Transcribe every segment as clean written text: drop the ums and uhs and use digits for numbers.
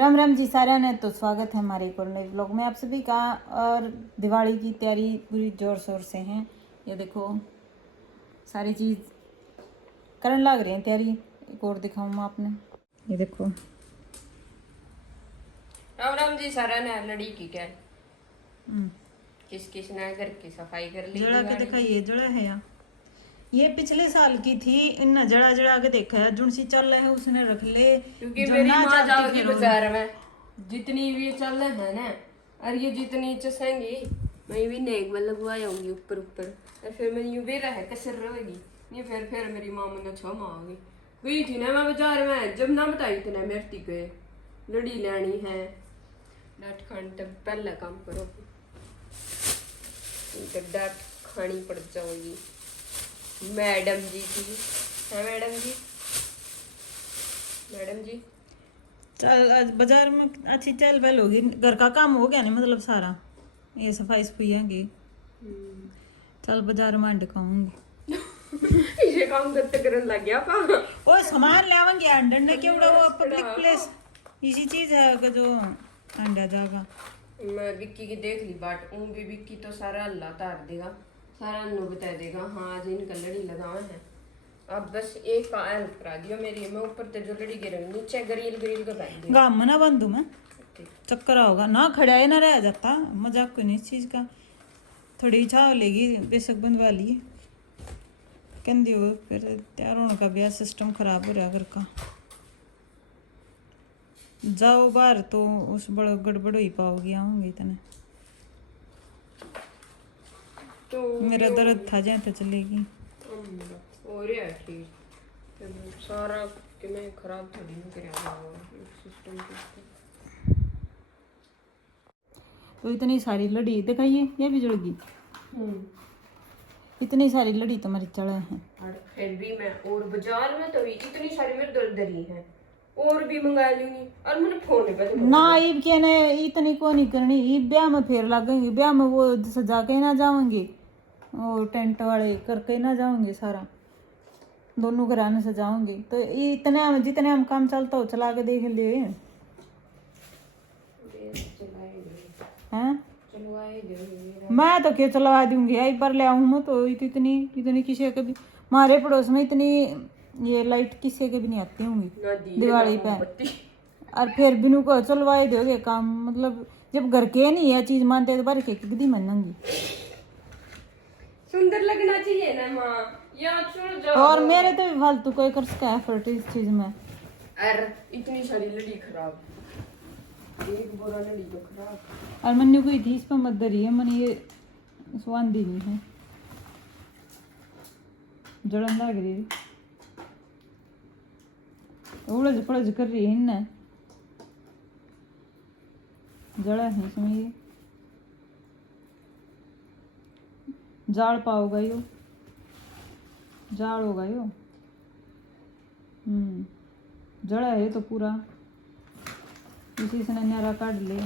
राम राम जी सारा ने। तो स्वागत है हमारे एक और नए ब्लॉग में आप सभी का। और दिवाली की तैयारी पूरी जोर शोर से है। ये देखो सारी चीज़ करने लग रही है तैयारी। एक और दिखाऊँ मैं आपने, ये देखो। राम राम जी सारा ने लड़ी की क्या किस किस ने घर की सफाई कर ली। जड़ा के दिखाइए, जड़ा है यहाँ। ये पिछले साल की थी। इन जड़ा जड़ा के देखा है, जुन सी चल रहे है उसने रख ले। क्योंकि जो मेरी ना माँ चाहती जाओगी फिर बाजार में, जितनी भी चल रहे है ना, और ये जितनी चसेंगी मैं भी नेक में लगवाऊंगी ऊपर ऊपर, और फिर मैं यूं भी रह कसर रहेगी नहीं। फिर मेरी माँ मुझे क्षमा होगी। गई थी ना मैं बाजार में, जब ना बताई थी ना मेरी को लड़ी लेनी है डांट खानी, तब पहला काम करो तो डांट खानी पड़ जाएगी मैडम जी की। है मैडम जी, मैडम जी चल आज बाजार में अच्छी चल बहल होगी। घर का काम हो गया नहीं मतलब सारा, ये सफाई सफाई की। चल बाजार में अंडे खाऊंगी। ये काम करते करने लग गया पा। ओ सामान लावेंगे अंडे ने केवड़ा वो पब्लिक प्लेस इसी चीज है कि जो अंडा जागा। मैं विक्की की देख ली बाट, ऊं भी विक्की तो सारा अल्लाह तार देगा, सारा अल्लाह बता देगा हाँ आज इनका लड़ी लगावा है। अब बस एक का हेल्प करा दियो मेरी, मैं ऊपर ते जो लड़ी गिरे नीचे गरील गरील का बैठ दिया। गाम में ना बंदू मैं चक्कर होगा ना, खड़ा है ना रह जाता। मजाक कोई नहीं इस चीज का। थोड़ी छाव लेगी बेशक बंदवा लिए कहती हो। फिर तैयार होने का भी सिस्टम खराब हो रहा घर का। जाओ बाहर तो उस बड़ा गड़बड़ ही पाओगी। आऊंगी इतने तो मेरा दर्द था जाए तो चलेगी। और है ठीक, सारा कि मैं खराब थोड़ी नहीं करा सिस्टम। तो इतनी सारी लड़ी दिखाइए, ये भी जुड़गी। इतनी सारी लड़ी तुम्हारी चढ़े हैं। और फिर भी मैं और बाजार में तो इतनी सारी मेरे दर दरी है, और भी मंगा लूंगी। और मैंने फोन पे ना ईब के ने इतनी को नहीं करनी। ईब ब्याह में फिर लगेंगे, ब्याह में वो सजा के ना जाओगे, और टेंट वाले करके ना जाओगे, सारा दोनों घराने सजाओगे। तो इतना जितने हम काम चलता हो चला के देख लिए हैं। मैं तो क्या चलवा दूंगी, एक बार ले आऊँ मैं तो इतनी इतनी किसी के भी हमारे पड़ोस में इतनी ये लाइट किसी के भी नहीं आती होंगी दिवाली पे। और फिर बिनु को चलवाए दोगे काम, मतलब जब घर के नहीं है चीज मानते तो बार के दी मानेंगी। सुंदर लगना चाहिए ना माँ, या छोड़ जाओ। और मेरे तो फालतू कोई कर सकता है एफर्ट इस चीज में। अरे इतनी सारी लड़ी खराब, एक बोरा लड़ी तो खराब। और मन्नू कोई थी इस पर मत डरी है, मन ये स्वादी नहीं है, जड़न लग रही उड़ज पड़ज कर रही है ना, जड़ा है इसमें। ये जाड़ पाओगा यो, जाड़ होगा यो। जड़ा है तो पूरा इसी से न्यारा काट ले।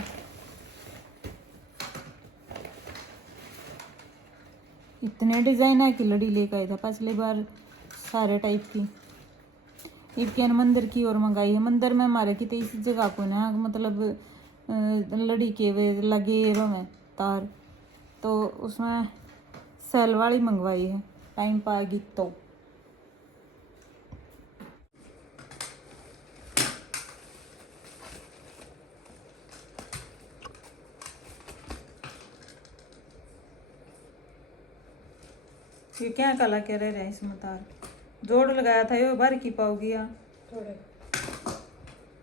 इतने डिजाइन है कि लड़ी लेकर आया था पिछली बार सारे टाइप की। एक मंदिर की और मंगाई है। मंदिर में हमारे की इस जगह को ना मतलब लड़ी के वे लगे में तार, तो उसमें सेल वाली मंगवाई है, टाइम पाएगी तो। ये क्या कला कह रहे हैं इसमें तार जोड़ लगाया था, ये भर की पाओगी या थोड़ा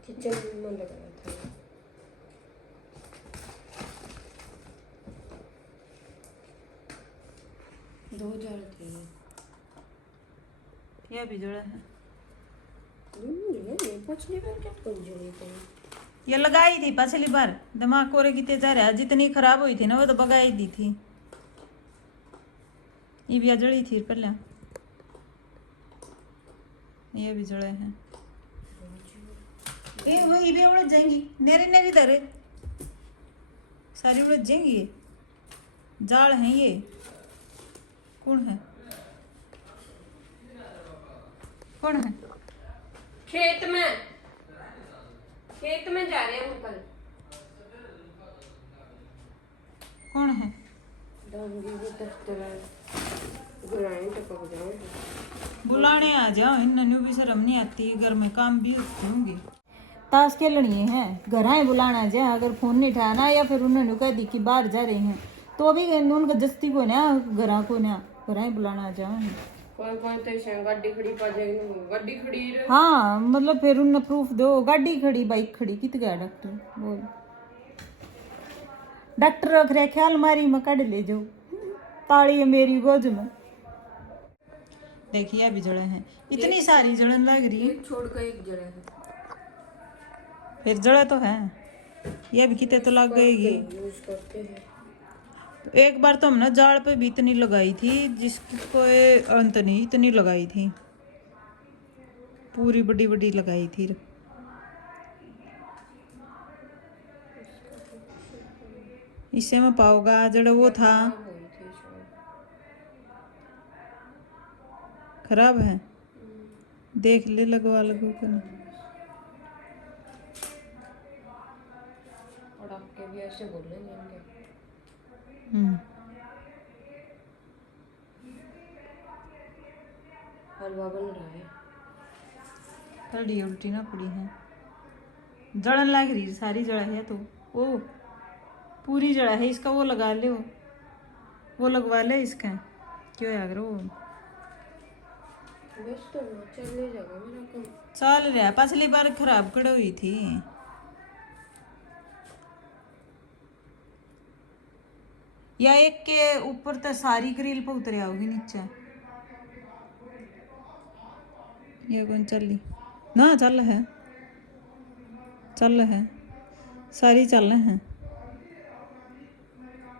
किचन में लगाया था। 2000 थे यह भी जोड़ा है। पिछली बार क्या जोड़ी थे, ये लगाई थी पिछली बार, दिमाग कोरे की तेज आ रहा है। जितनी खराब हुई थी ना वो तो बगाई दी थी। ये भी जड़ी थी पहले, ये भी जड़े हैं। वही भी उड़ जाएंगी, नेरी नेरी धरे सारी उड़ जाएंगी। जाल है ये, कौन है कौन है खेत में खेत में जा रहे हैं हम कल। कौन है? डांगी भी दफ्तर गुराएं टपक जाओ। बुलाने आ जाओ, इन्हें भी शर्म नहीं आती, घर में काम भी होंगे। ताश खेलनी है, घर आए बुलाना जा, अगर फोन नहीं उठाना या फिर उन्होंने कह दी कि बाहर जा रहे हैं तो अभी उनका जस्ती को ना घर आए बुलाना आ जाओ। कोई तो इसे गाड़ी खड़ी पा जाएगी, गाड़ी खड़ी रहे। हाँ मतलब फिर उन्हें प्रूफ दो, गाड़ी खड़ी बाइक खड़ी कित गया डॉक्टर बोल, डॉक्टर रख रहे ख्याल मारी में कड़ ले जाओ, ताड़ी है मेरी गोद में। देखिए अभी जड़ें हैं, इतनी सारी जड़न लग रही है, एक छोड़ कर एक जड़ा है। फिर जड़े तो है, ये भी कितने तो लग गएगी। यूज करते हैं। तो एक बार तो हमने जाल पे भी इतनी लगाई थी जिसकी कोई अंत नहीं, इतनी लगाई थी, पूरी बड़ी बड़ी लगाई थी। इससे में पाओगा जड़ा वो था खराब है, देख ले लगवा लगो कर। और आपके भी ऐसे बोलेंगे हलवा बन रहा है। हल्दी उल्टी ना पड़ी है, जड़न लग रही सारी जड़ा है, तो वो पूरी जड़ा है, इसका वो लगा ले, वो लगवा ले इसका, क्यों अगर वो बस तो चल जाएगा मेरा काम। चल रहा, पिछली बार खराब कड़ हुई थी। या एक के ऊपर तो सारी ग्रिल पर उतर आओगी नीचे, ये कौन चली ना, चल है सारी चल रहे हैं,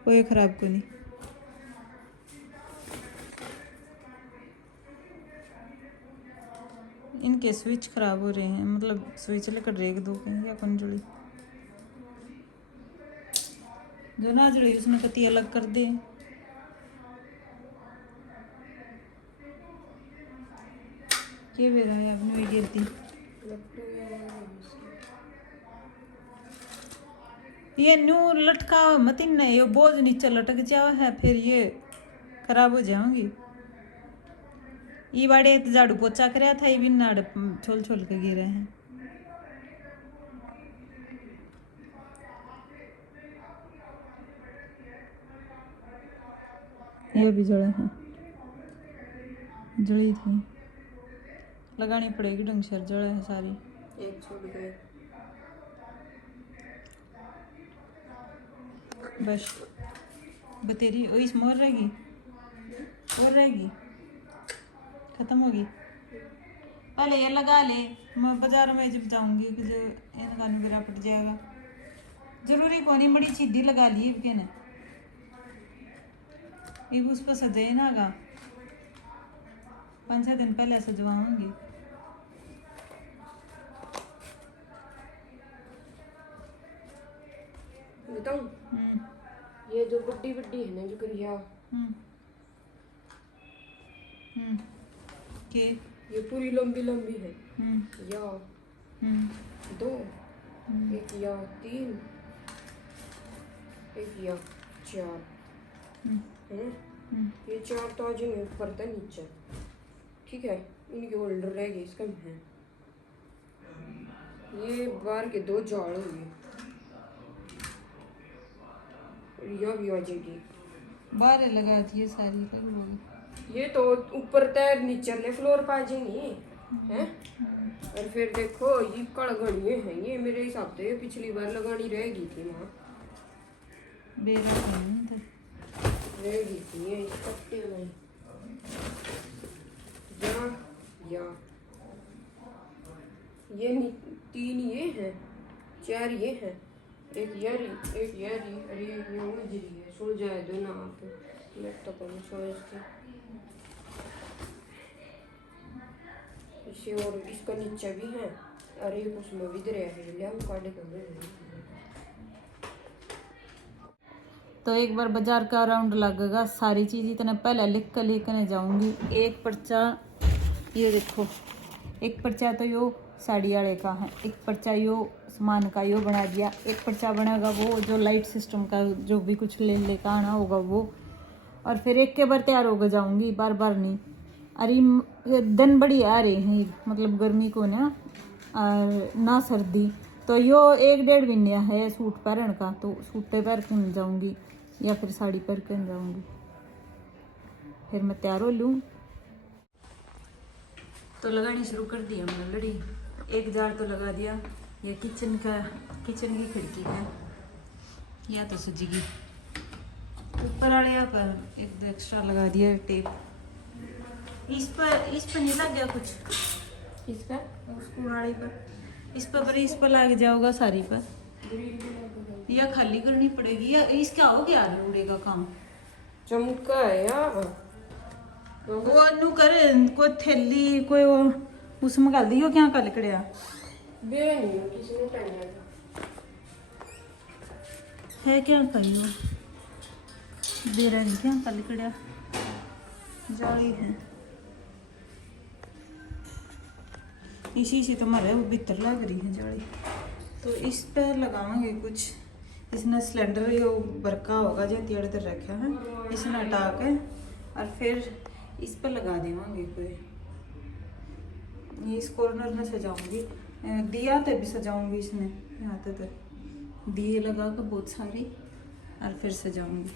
कोई खराब को नहीं। इनके स्विच खराब हो रहे हैं, मतलब स्विच लेकर रेख दो कहीं या कौन जुड़ी, जो ना जुड़ी उसने कती अलग कर दे। ये बेरा है अपनी गिरती, ये न्यू लटका मत इन, ये बोझ नीचे लटक जाओ है, फिर ये खराब हो जाओगी। ये बाड़े झाड़ू पोछा कराया था, ये भी नाड़ छोल छोल के गिरे हैं। ये भी जड़े हैं, जड़ी थी, लगानी पड़ेगी ढंग से, जड़े हैं सारी। एक छोड़ गए बस बतेरी इस मोर रहेगी और रहेगी, खत्म होगी। पहले ये लगा ले, मैं बाजार में जब जाऊंगी कि जो इनका मेरा पट जाएगा, जरूरी कौन है, बड़ी सीधी लगा ली है ना, ये उस पर सजे ना गा, 5-6 दिन पहले सजवाऊंगी। बताऊं, ये जो बड्डी बड्डी है ना जो करिया, के ये पूरी लंबी लंबी है, या 2, एक या 3, एक या 4 है ना। ये 4 तो आज ऊपर था नीचे, ठीक है, इनके होल्डर रह गए इसका है। ये बाहर के 2 जाड़ हो गए, यह भी आ जाएगी, बाहर लगा दिए सारी कर। ये तो ऊपर तैर नीचे ले फ्लोर पा जाएंगी हैं। और फिर देखो ये कड़गड़िए हैं, ये मेरे हिसाब से पिछली बार लगानी रहेगी थी वहाँ, बेरा रहेगी थी ये इस पत्ते में, या ये 3 ये हैं, 4 ये हैं, एक यारी, अरे ये उलझ रही है, सुल जाए दो ना आप, लैपटॉप में सो इसके इसे, और इसका नीचे भी है, अरे उसमें भी दे है, ले हम काटे कर। तो एक बार बाजार का राउंड लगेगा, सारी चीज़ इतना पहले लिख कर लेकर जाऊंगी। एक पर्चा ये देखो, एक पर्चा तो यो साड़ी वाले का है। एक पर्चा यो सामान का यो बना दिया, एक पर्चा बनेगा वो जो लाइट सिस्टम का जो भी कुछ ले लेकर आना होगा वो, और फिर एक के बार तैयार होकर जाऊंगी, बार बार नहीं। अरे दिन बड़ी आ रहे हैं, मतलब गर्मी को ना और ना सर्दी, तो यो 1-1.5 महीना है सूट पहन का, तो सूटे पहन के जाऊंगी या फिर साड़ी पहन के जाऊंगी, फिर मैं तैयार हो लूँ। तो लगानी शुरू कर दी हमने लड़ी, एक जार तो लगा दिया। ये किचन की खिड़की है, या तो सजेगी। ऊपर वाले यहाँ पर एक एक्स्ट्रा लगा दिया टेप। इस पर नहीं लग गया कुछ, इस पर स्कूल वाले पर, इस पर लग जाओगा सारी पर, या खाली करनी पड़ेगी, या इसका हो गया रोड़े का काम। चमका है यार, वो नु कर कोई थैली कोई उसमें डाल दियो क्या कल कड़िया बे नहीं किसी ने पहना है क्या कहियो दे रही क्या कल कड़िया जाली है इसी से तुम्हारे वो भीतर लग रही है जाली। तो इस पर लगाएंगे कुछ, इसने सिलेंडर यो बरका होगा जो तेड़ तर रखा है, इसने हटा के और फिर इस पर लगा देवांगे कोई। ये इस कॉर्नर में सजाऊंगी, दिया तो भी सजाऊंगी इसमें, यहाँ तक दिए लगा कर बहुत सारी, और फिर सजाऊंगी।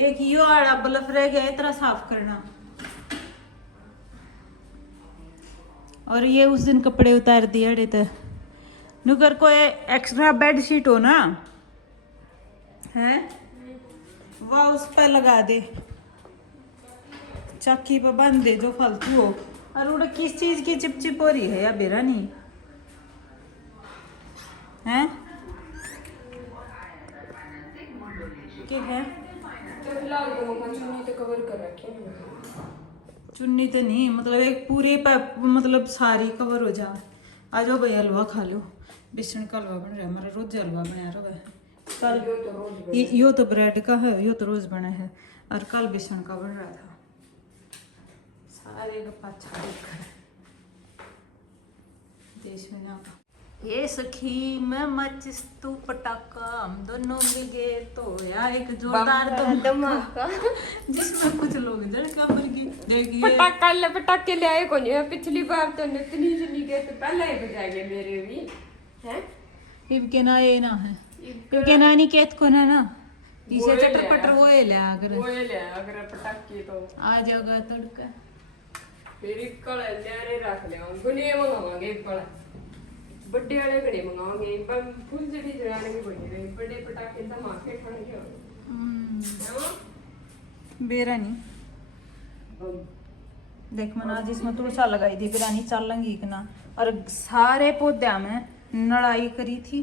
एक यो आड़ा बल्ब रह गया इतना साफ करना, और ये उस दिन कपड़े उतार दिए अड़े तो नुकर कोई एक्स्ट्रा बेड शीट हो ना है वह उस पर लगा दे, चक्की पर बांध दे जो फालतू हो। और उड़ा किस चीज की चिपचिप हो रही है या बेरा नहीं है कि है तो फिलहाल तो चुन्नी तो कवर कर रखी है, चुन्नी तो नहीं, मतलब एक पूरे मतलब सारी कवर हो जा। आ जाओ भाई हलवा खा लो, बेसन का हलवा बन रहा है हमारा, रोज हलवा बना रहा है कल, यो तो ब्रेड का है, यो तो रोज बना है, और कल बेसन का बन रहा था। सारे गप्पा देश में ना ये सखी मैं मचिस तू पटाखा, हम दोनों मिल गए तो यार एक जोरदार धमाका जिसमें कुछ लोग झड़का मर गए। देखिए पटाखे ले आए कौन है, पिछली बार तो नितनी से नहीं गए तो पहले ही बजाएंगे मेरे भी हैं। इनके ना ये ना है क्योंकि ना नहीं कहत को ना इसे चटर पटर वो ले अगर पटाखे तो आ जाएगा तड़का, फिर कल ले रख ले गुने मंगावांगे कल, बड़े वाले गणे मंगावांगे, बम फुल जड़ी जलाने की बनी रही, बड़े पटाखे धमाके खाने बेरा नहीं देख मना जिसमें तुलसा लगाई थी बिरानी चालेंगी कि ना, और सारे पौधे में नड़ाई करी थी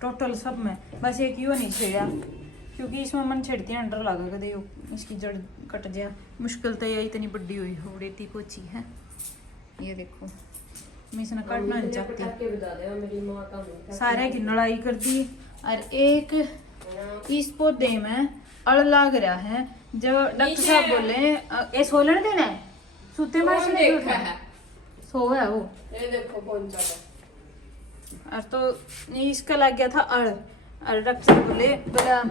टोटल सब में, बस एक यो नहीं छेड़ा क्योंकि इसमें मन छेड़ती है डर लगा कदे इसकी जड़ कट जाए। मुश्किल तो ये इतनी बड़ी हुई हो रेती कोची है, ये देखो मैं इसने काटना नहीं चाहती, सारे की लड़ाई कर दी। और एक इस पौधे में अड़ लाग रहा है, जब डॉक्टर साहब बोले ये सोलन देना है सूते मार से देखा है सो है वो, ये देखो कौन सा और तो इसका लग गया था अड़, और डॉक्टर साहब बोले बोला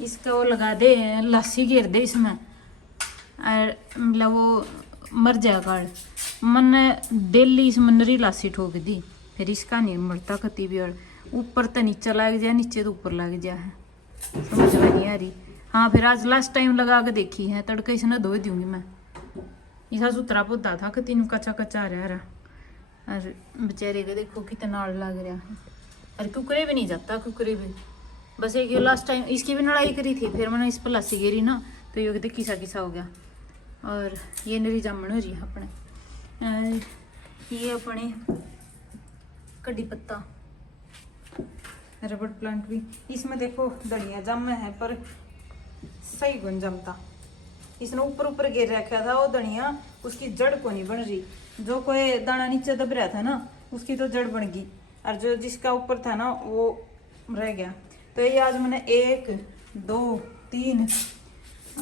इसका वो लगा दे लस्सी घेर दे इसमें, और मतलब वो मर जाएगा। मन डेली इस मनरी लासी ठोक दी, फिर इसका नहीं मरता कती भी, और ऊपर तो नीचे लग जाए नीचे तो ऊपर लग जाए है, समझ में नहीं आ रही। हाँ फिर आज लास्ट टाइम लगा के देखी है, तड़का इसने धो दूंगी मैं, ऐसा सुतरा पौधा था कती कच्चा कच्चा रहा, और बेचारे के देखो कितना आड़ लग रहा है, और कुकरे भी नहीं जाता कुकरे भी, बस एक लास्ट टाइम इसकी भी लड़ाई करी थी, फिर मैंने इस पर लासी गिरी ना तो ये कहते किसा किसा हो गया। और ये नरी जामन हो रही है अपने, ये अपने कड़ी पत्ता रबड़ प्लांट भी, इसमें देखो दड़ियाँ जम है पर सही गुण जमता, इसने ऊपर ऊपर गिर रखा था वो धनिया, उसकी जड़ को नहीं बन रही, जो कोई दाना नीचे दब रहा था ना उसकी तो जड़ बन गई, और जो जिसका ऊपर था ना वो रह गया। तो ये आज मैंने 1 2 3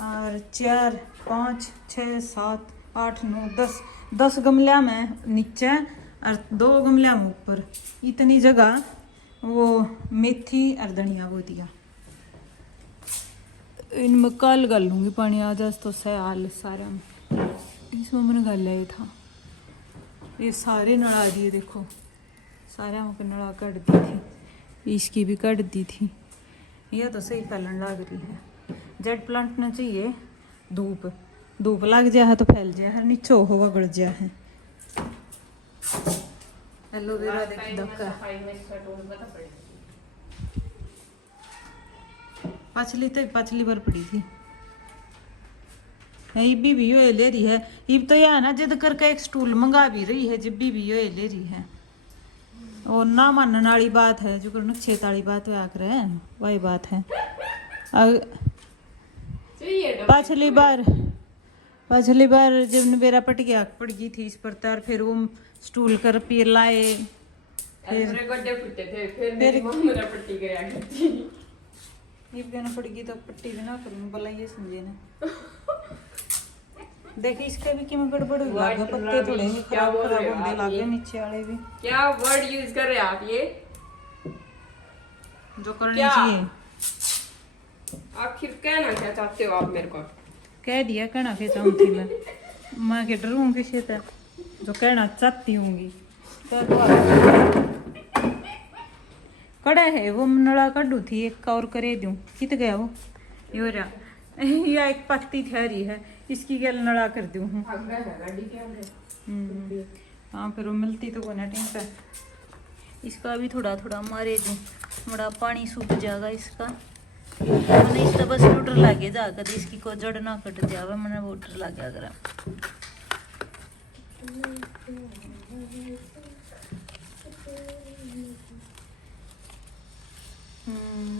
और 4 5 6 7 8 9 10 10 गमला में नीचे और 2 गमला में ऊपर, इतनी जगह वो मेथी और धनिया बो दिया। इनमें कल गल लूँगी पानी आ जा तो सयाल सारा में, इसमें मैंने गल लिया था। ये सारे नड़ा दिए देखो, सारे में नड़ा कट दी थी, इसकी भी कट दी थी। यह तो सही फैलन लग रही है। जेड प्लांट ना चाहिए धूप, धूप लग जाए है तो फैल जाए है, नीचे हो गड़ जाए है। एलोवेरा देख दबका पछली बार पड़ी थी। इब्बी भी ये ले रही है, इब तो यह ना जिद करके एक स्टूल मंगा भी रही है, जिब्बी भी ये ले रही है। और ना मानने वाली बात है, जो कर नक्षेत वाली बात हुआ करे वही बात है। पिछली बार जब नवेरा पट गया पड़ गई थी इस पर तार, फिर वो स्टूल कर पीर लाए, फिर गड्ढे फुटे थे, फिर मेरी मम्मी ने पट्टी कराया करती। ये भी ना पड़ गई तो पट्टी भी ना करूँ, भला ये समझे ना। देखिए इसके भी किमें गड़बड़ हुई लागे, पत्ते थोड़े ही खराब होने लागे, नीचे वाले भी। क्या वर्ड यूज कर रहे हैं आप? ये जो करना चाहिए। आखिर कहना क्या चाहते हो आप मेरे को? कह दिया, कहना क्या चाहती मैं के डरूँ किसी से, जो कहना चाहती हूँगी कड़ा है वो नड़ा कड्डू थी, एक और करे दूँ कित गया वो यो रहा या एक पत्ती ठहरी है, इसकी गल नड़ा कर दूँ। हाँ फिर वो मिलती तो को नेटिंग पे, इसका भी थोड़ा थोड़ा मारे दूँ, बड़ा पानी सूख जाएगा इसका। मैंने इसका बस मोटर लागे जाकर इसकी को जड़ ना कट जावे, मैंने मोटर लागे अगर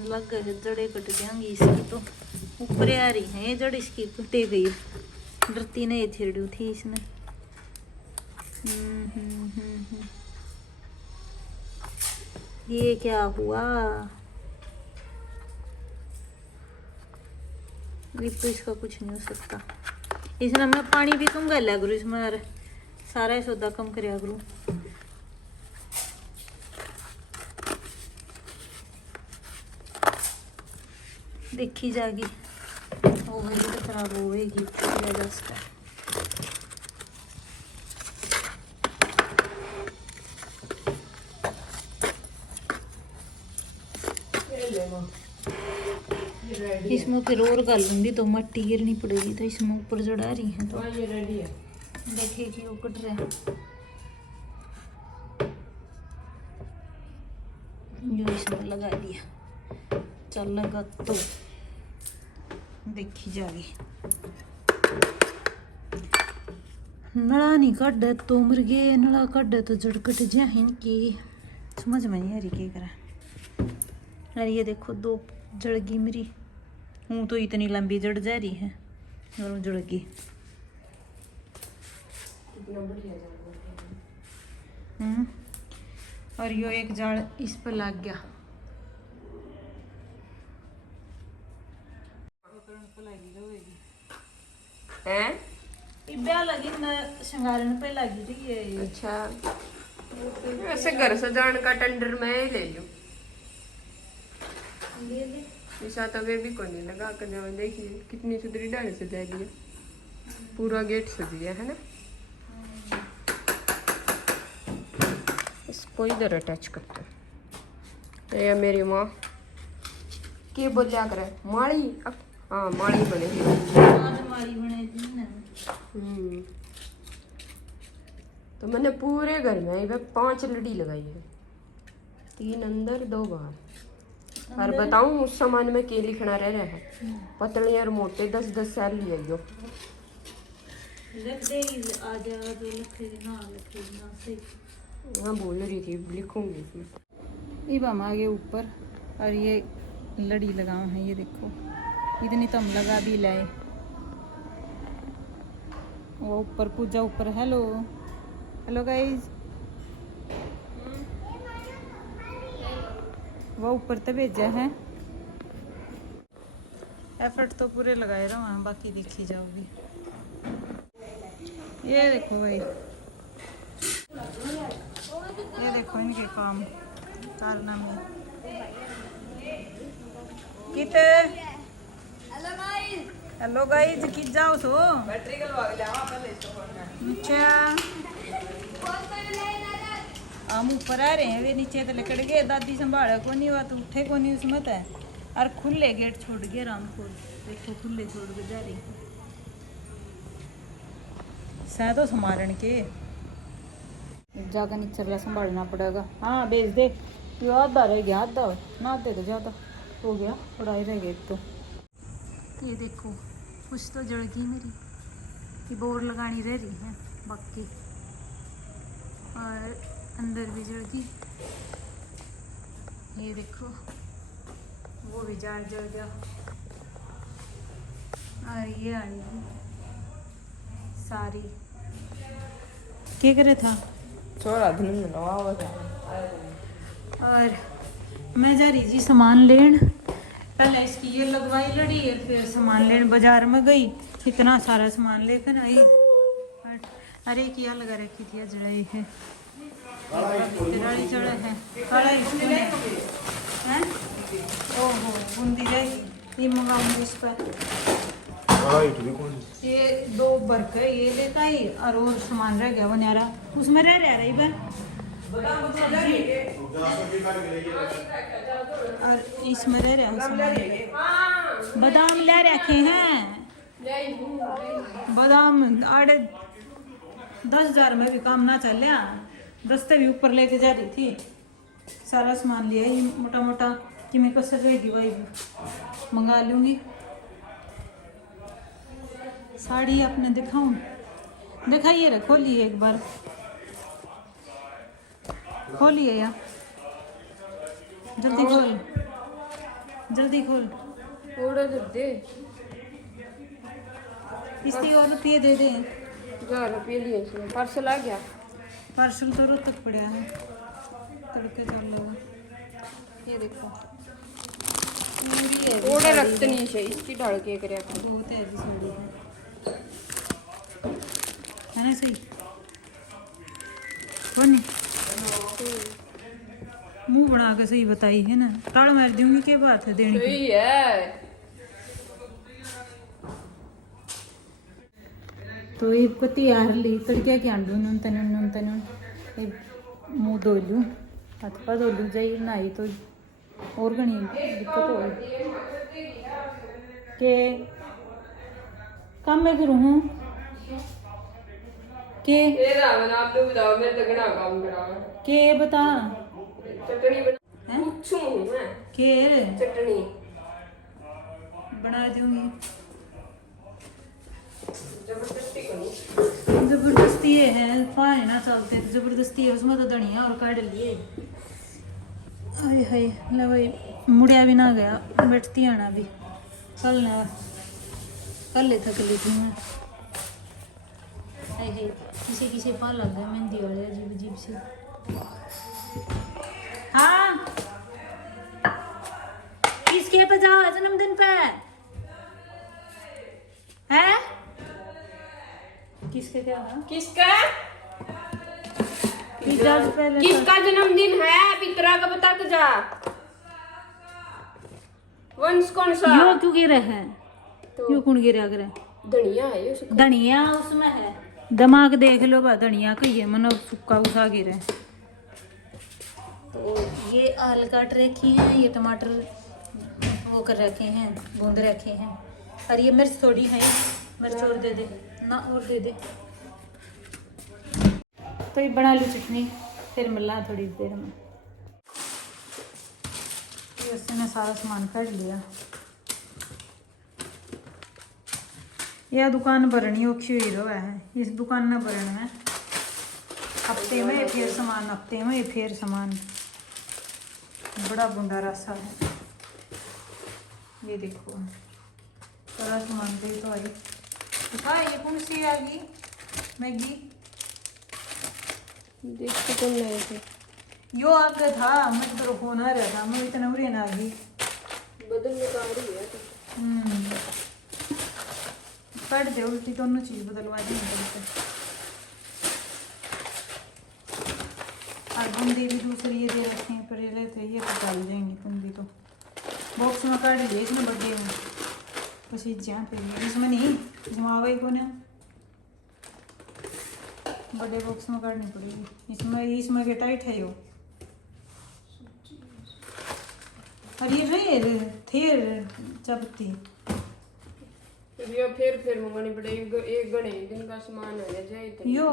लग गए जड़े कट जाएंगी इसकी, तो ऊपर आ रही है ये जड़ इसकी, कटे गई डरती नहीं छेड़ू थी इसने। ये क्या हुआ? तो इसका कुछ नहीं हो सकता। इसमें मैं पानी भी कम गल करूँ, इसमें सारा सौदा कम करया करूँ। देखी जाएगी वो गई तो खराब होएगी इसका। इसमें फिर और गल लूंगी तो मट्टी गिरनी पड़ेगी, तो इसमें ऊपर चढ़ा रही है तो ये रेडी है। देखिए कि वो कट रहा है, जो इसमें लगा दिया, चल लगा तो देखी जाएगी। नड़ा नहीं कट तो मर गए, नड़ा कट तो जड़ कट जाए इनकी, समझ में नहीं आ रही क्या करा। अरे ये देखो 2 जड़गी मेरी, हूँ तो इतनी लंबी जड़ जा रही है और जड़गी। और यो एक जाड़ इस पर लग गया। हैं? इब्बा लगी न शंगारन पे लगी रही है। अच्छा, वैसे घर सजाने का टेंडर मैं ही ले लूं। ले ले ऐसा तो वे भी को नहीं लगा कर, देखिए कितनी सुधरी डाली सजा दी है, पूरा गेट सज गया है ना। इसको इधर अटैच करते हैं। ये मेरी माँ के बोलिया करे माड़ी, हाँ माड़ी बनेगी। माड़ी बनेगी ना। तो मैंने पूरे घर में 5 लड़ी लगाई है, 3 अंदर 2 बाहर। और बताऊं उस सामान में के लिखना रह रहा है, पतले और मोटे 10-10 साल लिया जो हाँ बोल रही थी लिखूंगी इसमें। अब हम आगे ऊपर, और ये लड़ी लगाओ है, ये देखो इतनी तो हम लगा भी लाए। वो ऊपर पूजा ऊपर, हेलो हेलो गाइज, वो ऊपर तो भेजा है। एफर्ट तो पूरे लगाए रहो हैं, बाकी देखी जाओगी। ये देखो भाई, ये देखो इनके काम कारनामे। कित हेलो गाइस, की जाओ सो बैटरी गलवा के लावा पहले इसको फोन। अच्छा हम ऊपर आ रहे हैं, वे नीचे तो लकड़ गए। दादी संभाले को नहीं, बात उठे को नहीं उसमें है। और खुले गेट छोड़ गए रामपुर, देखो खुले छोड़ के जा रही शायद तो संभालन के जाकर नीचे संभालना पड़ेगा। हाँ भेज दे, यो आधा रह गया, आधा ना दे तो ज़्यादा हो गया, थोड़ा ही रह गया तो। ये देखो कुछ तो जड़ गई मेरी, कि बोर लगानी रह रही है बाकी, और अंदर भी जड़ गई। ये देखो वो भी जड़ जड़ गया, और ये आई सारी। क्या करे था छोड़ा धुन नवा हुआ था। और मैं जा रही थी सामान लेन, पहले इसकी ये लगवाई लड़ी है, फिर सामान लेन बाजार में गई, इतना सारा सामान लेकर आई। अरे क्या लगा रखी थी जड़ाई है, चढ़ा है काला है। ओहो बूंदी रहेगी, ये मंगाऊंगी इस पर। ये 2 बर्क है, ये लेता ही, और सामान रह गया वो न्यारा, उसमें रह रही बार। और इसमें रह रहे बादाम ले रखे हैं, बादाम 10,000 में भी काम ना चल रहा, दस्ते भी ऊपर लेके जा रही थी। सारा सामान लिया, ये मोटा मोटा कि मेरे को सजेगी भाई, मंगा लूँगी। साड़ी आपने दिखाऊं, दिखाइए रे, खोलिए एक बार, खोलिए यार, जल्दी खोल, जल्दी खोल। थोड़ा दे इसलिए और रुपये दे दे। 1000 लिए इसमें पार्सल आ गया। पार्सल तो रोज तक पड़ा है, तड़के चल लेगा। ये देखो पूरी है, थोड़ा रखते नहीं चाहिए इसकी डाल के करे बहुत है जी साड़ी है ना, सही कौन मुंह बना के सही बताई है ना, ताड़ मार दूंगी के बात है देने की। सही है। तो ये पति यार ली तड़के के आंडू नून तन मुँह धो लूँ, हाथ पा धो लूँ, जाइए नहाई तो और घनी दिक्कत हो के काम में करूँ हूँ के आप लोग बताओ, मैं तगड़ा काम करा के बता चटनी पूछूं मैं के चटनी बना दूंगी। जबरदस्ती करूं, जबरदस्ती ये है, पाए ना चलते तो जबरदस्ती है, उसमें तो धनिया और काट लिए। अरे हाय ले भाई, मुड़िया भी ना गया, बैठती आना भी कल ना, कल ले थक ली थी मैं। हाय हाय किसी किसी पा लग गया मेहंदी वाले अजीब अजीब से। हाँ किसके पे जाओ जन्मदिन पे है, किसके क्या है? किसका पहले किसका जन्मदिन है पितरा का बता के जा। वंश कौन सा यो क्यों गिरे है, तो यो कौन गिरा करे, धनिया है ये उसका। धनिया उसमें है, दिमाग देख लो बा, धनिया कही है मन सुक्का उसा गिरे। तो ये आल काट रखी है, ये टमाटर वो कर रखे हैं, गूंद रखे हैं, और ये मिर्च थोड़ी है, मिर्च और दे दे ना, और दे दे। तो ये बना लो चटनी, फिर मिलना थोड़ी देर में। उसने सारा सामान काट लिया। यह दुकान भरनी औखी हुई रहा है, इस दुकान न भरना है, हफ्ते में फिर सामान, हफ्ते में फिर सामान, बड़ा बुंडा रास्ता है। ये देखो सारा सामान दे तो आई, हाँ ये कौन सी आ गई मैगी, देखते तो नहीं थे, यो आगे था, मुझे तो फोन आ रहा था, मैं इतना उड़े ना आ गई। बदल में आ रही है कट दे उल्टी, दोनों चीज बदलवा दी। और बूंदी भी दूसरी ये दे रखी है, पर ये लेते ये तो डाल जाएंगी बूंदी तो। बॉक्स में काट लिए इसमें बड्डे में पसी जहाँ पे इसमें नहीं जमावा ही कौन है, बड़े बॉक्स में काटनी पड़ेगी। इसमें के टाइट है यो। और ये रहे थे चपत्ती फिर मंगानी पड़ेगी। एक घने दिन का सामान है जाए तो यो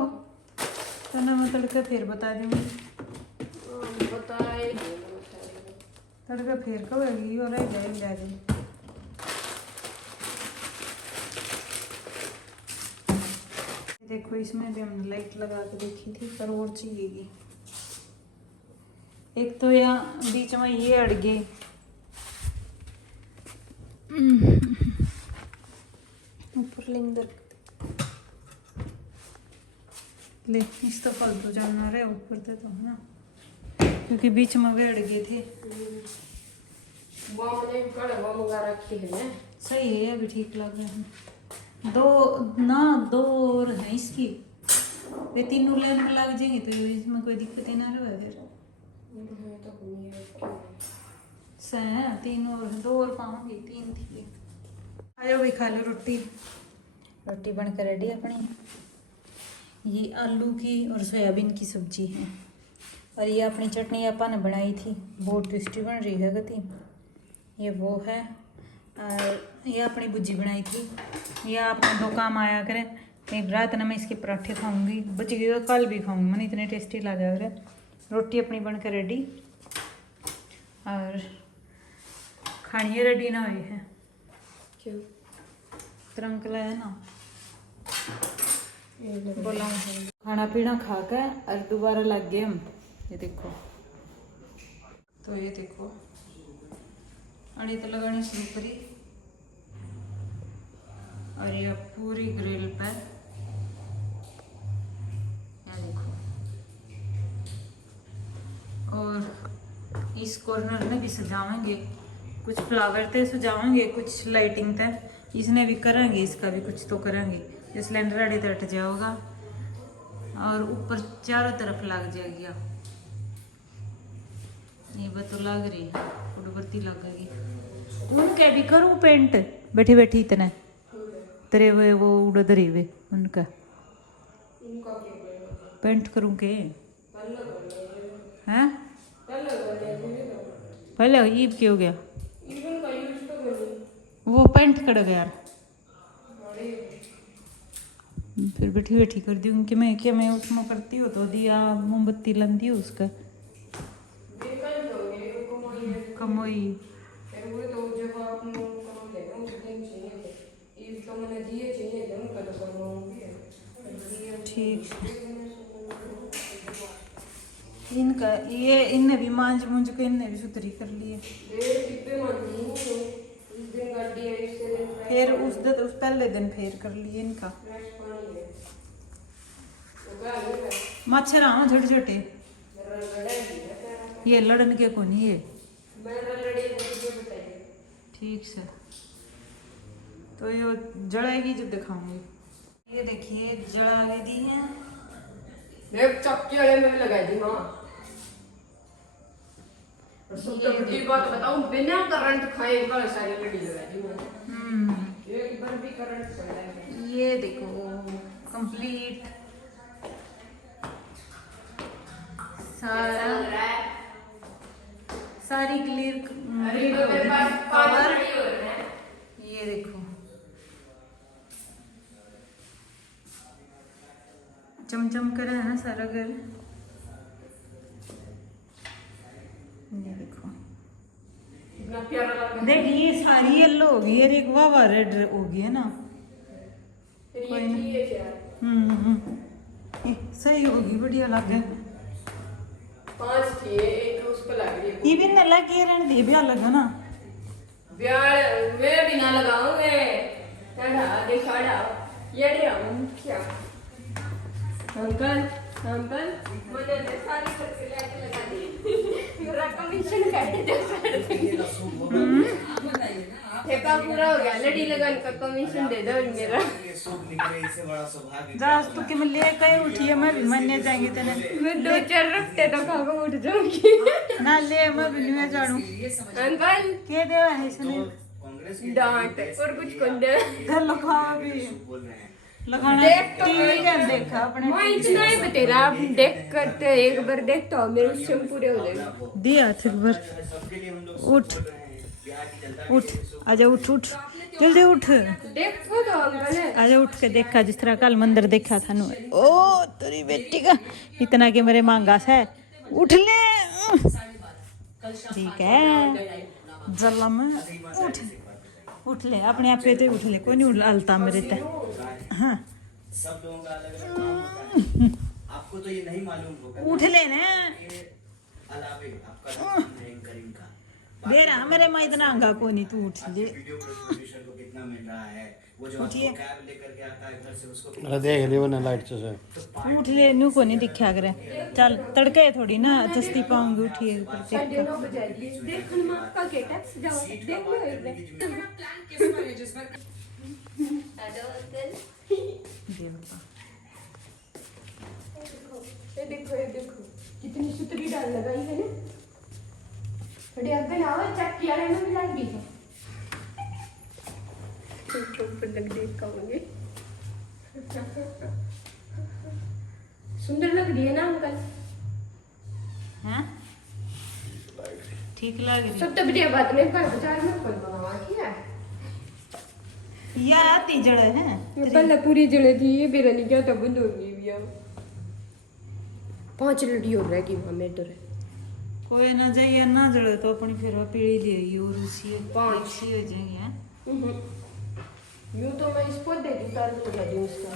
तना मैं तड़का फिर बता दूंगी। बताए तड़का फिर कब आएगी और रह जाए ले जाए। देखो इसमें भी हमने लाइट लगा के देखी थी पर और चाहिएगी। एक तो यहाँ बीच में ये अड़ गए, ऊपर लिंगर ले इस तो फालतू जानवर है ऊपर से तो है ना, क्योंकि बीच में वे अड़ गए थे। वो मैंने कड़ा मंगा रखी है। सही है अभी ठीक लग रहा है। दो और है इसकी, वे तीनों लैंप लग जाएंगे तो इसमें कोई दिक्कत ही ना रहे फिर। सही तीन और दो और पाऊंगी, तीन थी। आयो भी खा लो रोटी। रोटी बनकर रेडी अपनी। ये आलू की और सोयाबीन की सब्जी है और ये अपनी चटनी अपन ने बनाई थी, बहुत टेस्टी बन रही है गति। ये वो है और ये अपनी भुजी बनाई थी। ये आपने दो काम आया करे। एक रात ना मैं इसके पराठे खाऊंगी, बच गई तो कल भी खाऊंगी, मैंने इतने टेस्टी लगा रहे। रोटी अपनी बनकर रेडी और खानी रेडी ना हुई है। क्यों तरंकला है ना बोला खाना पीना खा कर और दोबारा लग गए हम। ये देखो तो ये देखो अड़ी तो लगानी शुरू करी और ये पूरी ग्रिल पर ये देखो। और इस कॉर्नर में भी सजाएंगे, कुछ फ्लावर थे सजाएंगे, कुछ लाइटिंग थे इसने भी करेंगे, इसका भी कुछ तो करेंगे। ये सिलेंडर अड़े तट जाओगा और ऊपर चारों तरफ लग जाएगी। ये बात तो लग रही है, फुटबत्ती लगेगी। उनके भी करूँ पेंट बैठी बैठी इतने तेरे हुए वो उड़ धरे हुए उनका पेंट करूँ के हैं। पहले ईब के हो गया वो पेंट कर गया यार, फिर बैठी बैठी कर दी उनके। मैं क्या मैं उसमें करती हूँ तो दिया मोमबत्ती लंदी हूँ उसका कमोई। ठीक इनका ये इनने भी मांझ मुंझ को इनने भी सुथरी कर लिए। फिर उस पहले दिन फिर कर लिए इनका। मच्छर आवा छोटे छोटे ये लड़न के को नहीं ये ठीक से तो ये जड़ाएगी जो दिखाऊंगी। ये देखिए जड़ा दी है एक चक्की वाले में लगाई थी मां। और सबसे बड़ी बात बताऊं बिना करंट खाए बड़ा सारी लड़ी लगाई थी। एक बार भी करंट चला है। ये देखो कंप्लीट सारी क्लियर पावर। ये देखो चमचम कर है ना सारा घर। ये देखो इतना प्यारा लग रहा है। देख ये सारी येलो हो गई और एक वावा रेड हो गई है ना। कोई नहीं है क्या सही होगी बढ़िया लग गया। 5 थी एक उस पे लग रही ये भी ना लगे रहने दिए भी अलग है ना। ब्याह मैं भी ना लगाऊंगे चढ़ा दिखाड़ा ये क्या अंकल अंकल मैंने सारी करके लाइट लगा दी मेरा कमीशन काट दे ठेका पूरा हो गया लड़ी लगाने का कमीशन दे दो मेरा जा तू के मैं ले कहीं उठिए मैं भी मरने जाएंगे तेने मैं 2-4 रफ्ते तो खा के उठ जाऊंगी ना ले मैं भी नहीं जाऊं अंकल के दे है इसने डांट और कुछ कर दे घर लखा भी लगाना टीवी का देखा अपने मैं इतना ही बतेरा आप देख करते एक बार देखता हो मेरे उससे पूरे हो जाएगा दिया एक बार उठ उठ आजा उठ उठ जल्दी उठ देखो तो अंकल आजा उठ के देखा जिस तरह कल मंदिर देखा था नु ओ तेरी बेटी का इतना के मेरे मांगास है उठ ले ठीक है जलम उठ ले अपने आप पे तो उठ ले कोई नहीं उलता मेरे ते हाँ सब लोगों का अलग अलग काम होता है आपको तो ये नहीं मालूम होगा उठ ले ना ये अलावे आपका काम है एंकरिंग का बेरा मेरे में इतना अंगा को नहीं तू उठ ले वीडियो प्रोड्यूसर को कितना मिल रहा है वो जो आपको कैब लेकर के आता है घर से उसको अरे देख लियो ना लाइट से उठ ले नू को नहीं दिखा करे चल तड़के थोड़ी ना चस्ती पाऊंगी उठिए ऊपर से 9:30 बजे देखन में आपका के टैक्स जाओ देख लो एक बार दे बाबा ये देखो कितनी सुतरी डाल लगाई है ना थोड़ी आगे ना आओ चेक किया है ना मिला दी है ऊपर लग देख कहूंगी सुंदर लग रही है ना अंकल हैं ठीक लग रही सब तो बढ़िया बात नहीं कर बाजार में कौन बनवा किया या आती जड़ है पहले पूरी जड़े थी ये बेरा नहीं क्या तब बंद हो गई भैया 5 लड़ी हो रहा कि हमें तो कोई ना जाइए ना जड़े तो अपनी फिर पीड़ी ले आई और उसी पाँच। सी हो जाएंगे हैं यूं तो मैं इसको दे दूं तार लगा दूं इसका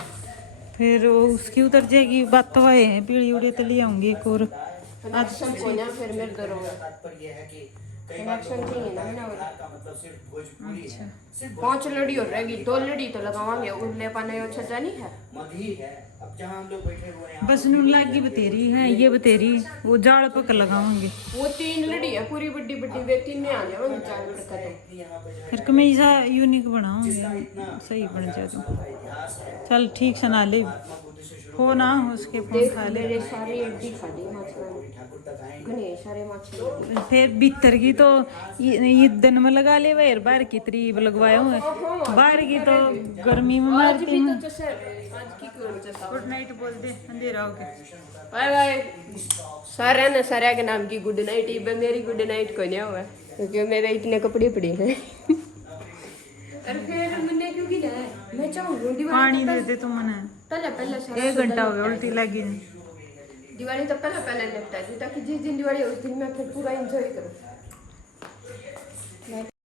फिर वो उसकी उतर जाएगी बात तो है पीड़ी उड़े तो ले आऊंगी एक और कनेक्शन को ना फिर मेरे दर होगा तात्पर्य है कि कनेक्शन चाहिए ना ना का मतलब सिर्फ भोजपुरी है सिर्फ 5 लड़ी हो रहेगी 2 लड़ी तो लगावांगे उड़ने पाने और छजा नहीं है मगही है अब जहाँ हम लोग बैठे हुए हैं बस नून लागी बतेरी है ये बतेरी वो जाड़ पक लगाऊंगे वो 3 लड़ी है पूरी बड़ी बड़ी वे 3 में आ जाएंगे 4 प्रकार यहाँ पे जो फिर मैं ऐसा यूनिक बनाऊंगी सही बन जाए तो इतिहास है चल ठीक से ना ले बुद्ध से शुरू हो ना उसके फोन देख खा ले मेरे सारे एडी खा दी मछली ठाकुर तक आएंगे घने सारे मछली फिर भीतर की तो ये दिन में लगा ले वह बाहर की तरीब लगवाए हुए बाहर की तो गर्मी में आज मारती भी हूँ तो चसे आज की कौन चसा गुड नाइट बोल दे अंधेरा हो गया बाय बाय सारे ने सारे के नाम की गुड नाइट ये मेरी गुड नाइट को नहीं हुआ क्योंकि मेरे इतने कपड़े पड़े हैं अरे फिर मैंने क्योंकि ना मैं चाहूँ पानी दे दे तुम मने पहले 1 घंटा हो गया उल्टी लगी दिवाली तो पहले निपटा दी ताकि जिस दिन दिवाली है उस दिन मैं फिर पूरा एंजॉय करूँ